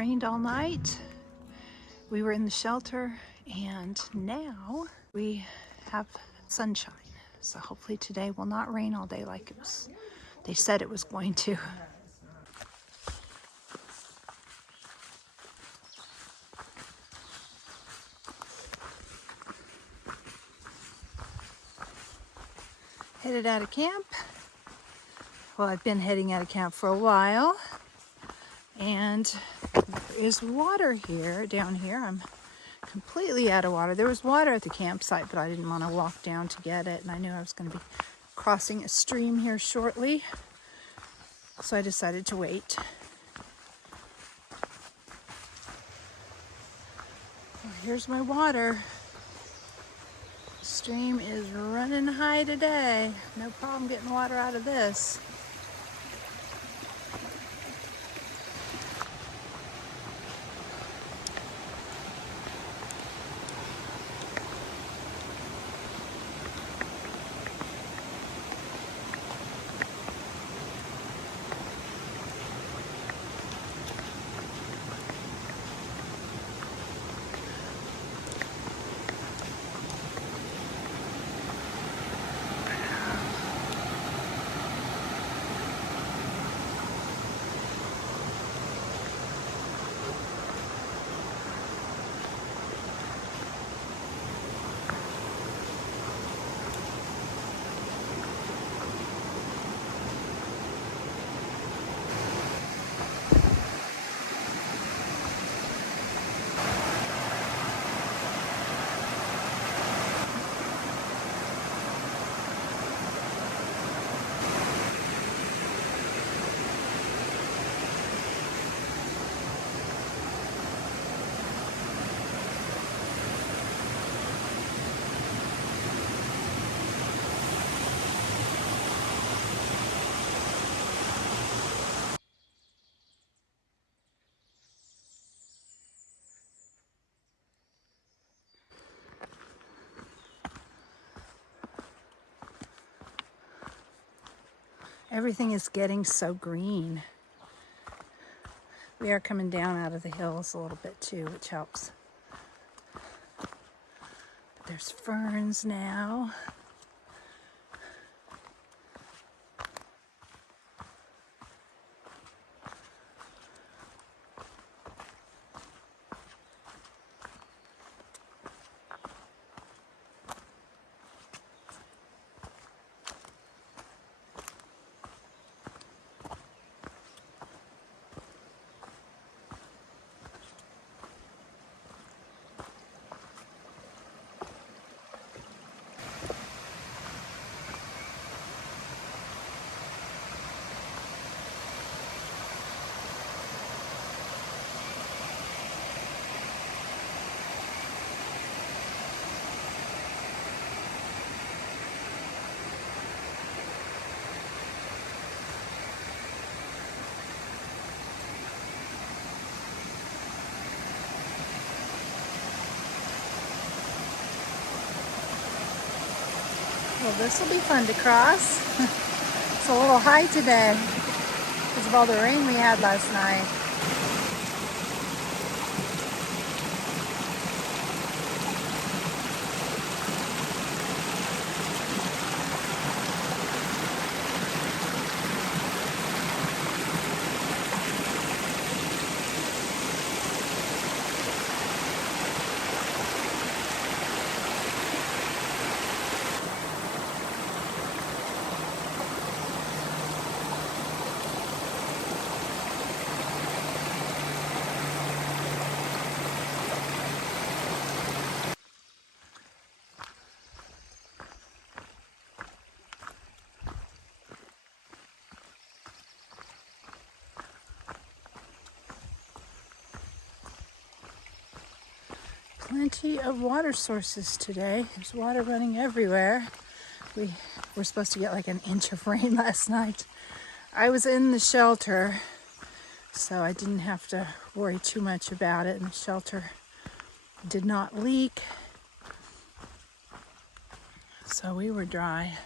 rained all night. We were in the shelter and now we have sunshine. So hopefully today will not rain all day like they said it was going to. Headed out of camp. Well, I've been heading out of camp for a while, and there is water here, down here. I'm completely out of water. There was water at the campsite, but I didn't want to walk down to get it, and I knew I was going to be crossing a stream here shortly, so I decided to wait. Well, here's my water. The stream is running high today. No problem getting water out of this. Everything is getting so green. We are coming down out of the hills a little bit too, which helps. But there's ferns now. Well, this will be fun to cross. It's a little high today because of all the rain we had last night. Plenty of water sources today. There's water running everywhere. We were supposed to get like an inch of rain last night. I was in the shelter, so I didn't have to worry too much about it, and the shelter did not leak, so we were dry.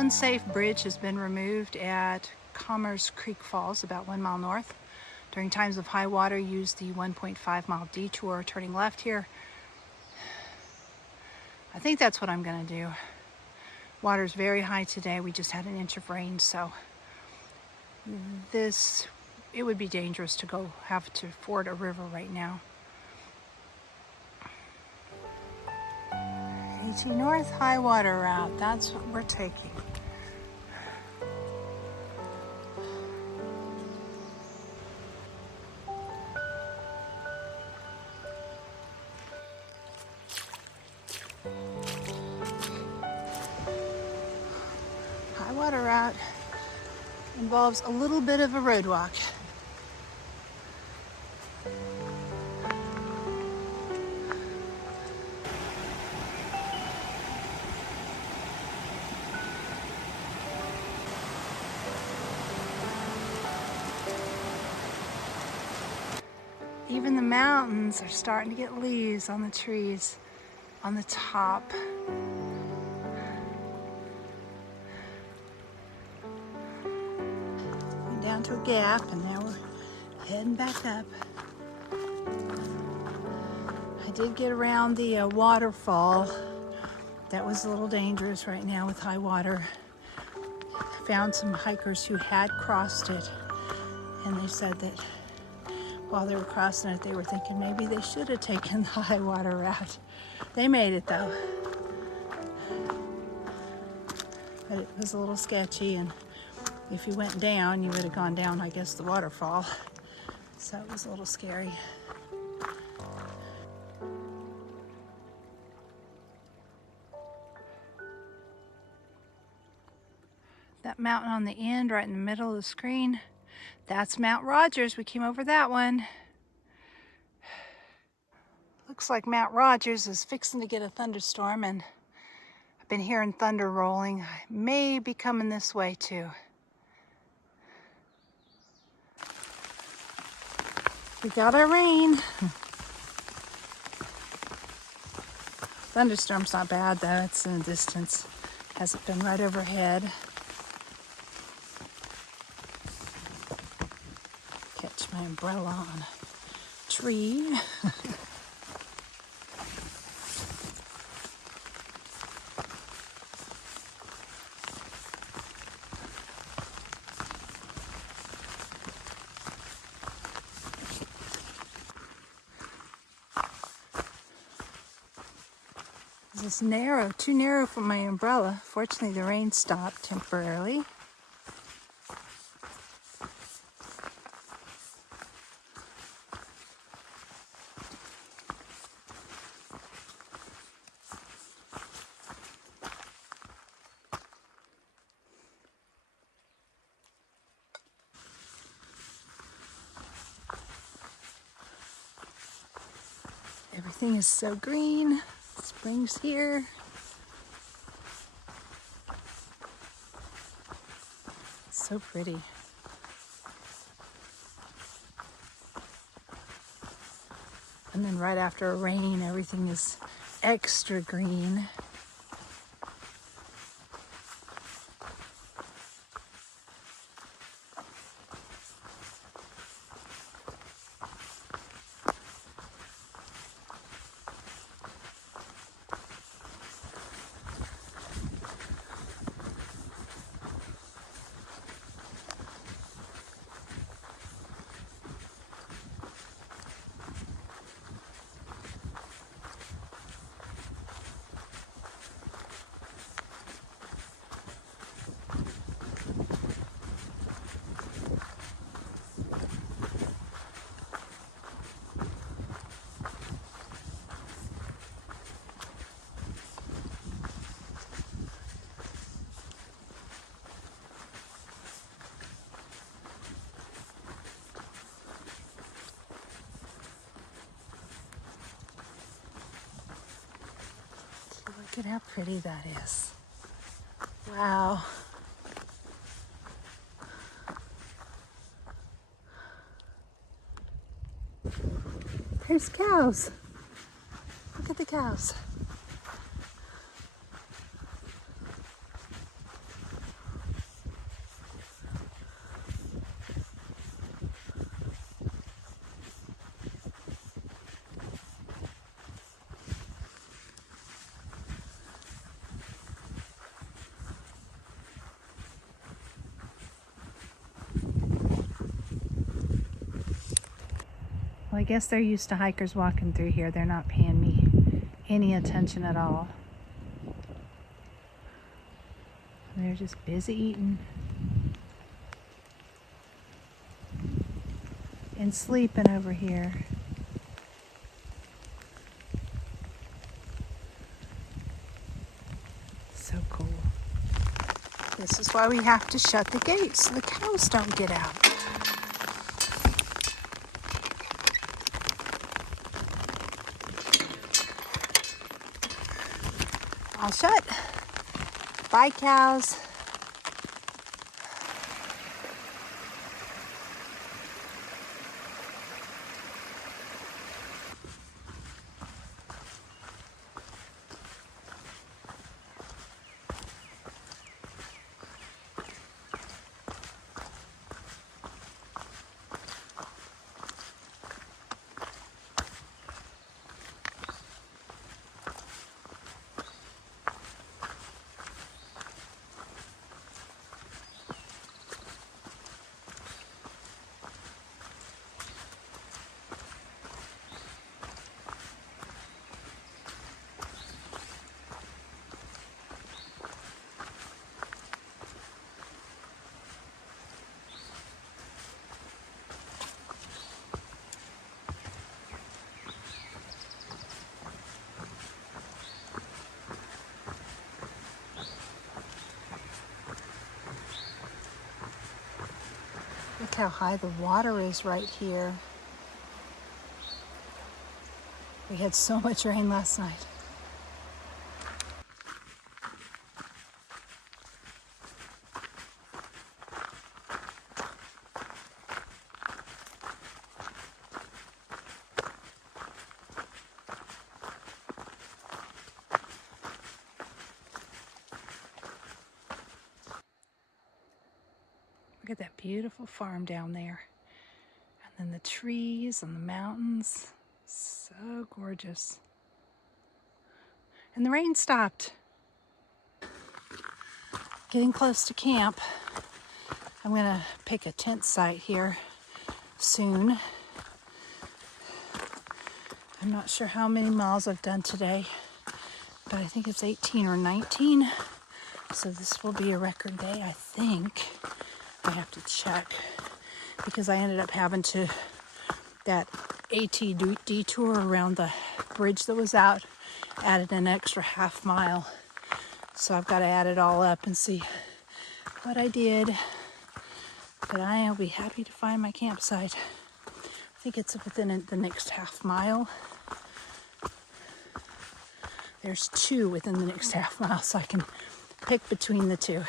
unsafe bridge has been removed at Commerce Creek Falls, about 1 mile north. During times of high water, use the 1.5-mile detour, turning left here. I think that's what I'm gonna do. Water's very high today. We just had an inch of rain, so it would be dangerous to have to ford a river right now. AT North high water route, that's what we're taking. High water route involves a little bit of a road walk. Even the mountains are starting to get leaves on the trees on the top. Went down to a gap and now we're heading back up. I did get around the waterfall. That was a little dangerous right now with high water. Found some hikers who had crossed it, and they said that while they were crossing it, they were thinking maybe they should have taken the high water route. They made it though. But it was a little sketchy, and if you went down, you would have gone down, I guess, the waterfall. So it was a little scary. That mountain on the end, right in the middle of the screen, that's Mount Rogers. We came over that one. Looks like Mount Rogers is fixing to get a thunderstorm, and I've been hearing thunder rolling. I may be coming this way too. We got our rain. Thunderstorm's not bad though, it's in the distance. Hasn't been right overhead. Catch my umbrella on a tree. It's narrow, too narrow for my umbrella. Fortunately, the rain stopped temporarily. Everything is so green. Spring's here. So pretty. And then right after a rain, everything is extra green. Look at how pretty that is. Wow. There's cows. Look at the cows. Well, I guess they're used to hikers walking through here. They're not paying me any attention at all. They're just busy eating and sleeping over here. So cool. This is why we have to shut the gates so the cows don't get out. All shut. Bye, cows. Look how high the water is right here. We had so much rain last night. Look at that beautiful farm down there. And then the trees and the mountains. So gorgeous. And the rain stopped. Getting close to camp. I'm gonna pick a tent site here soon. I'm not sure how many miles I've done today, but I think it's 18 or 19. So this will be a record day, I think. I have to check because I ended up having to, that AT detour around the bridge that was out, added an extra half mile. So I've got to add it all up and see what I did. But I'll be happy to find my campsite. I think it's within the next half mile. There's 2 within the next half mile, so I can pick between the 2.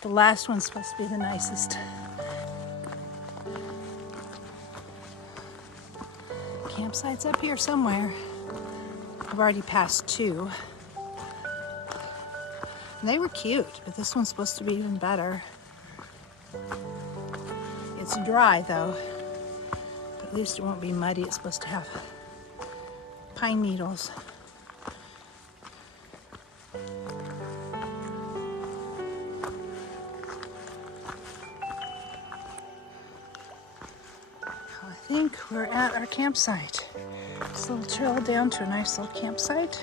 The last one's supposed to be the nicest. Campsite's up here somewhere. I've already passed 2. And they were cute, but this one's supposed to be even better. It's dry though, but at least it won't be muddy. It's supposed to have pine needles. I think we're at our campsite. This little trail down to a nice little campsite.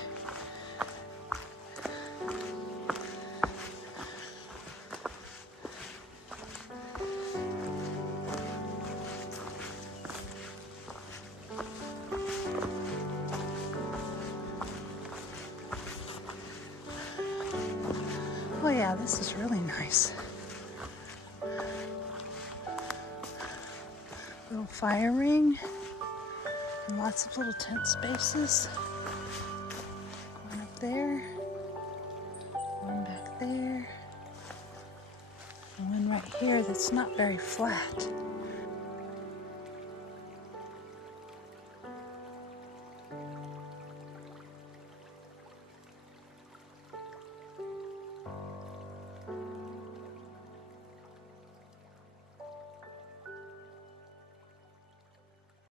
Oh yeah, this is really nice. Little fire ring and lots of little tent spaces. One up there, one back there, and one right here that's not very flat.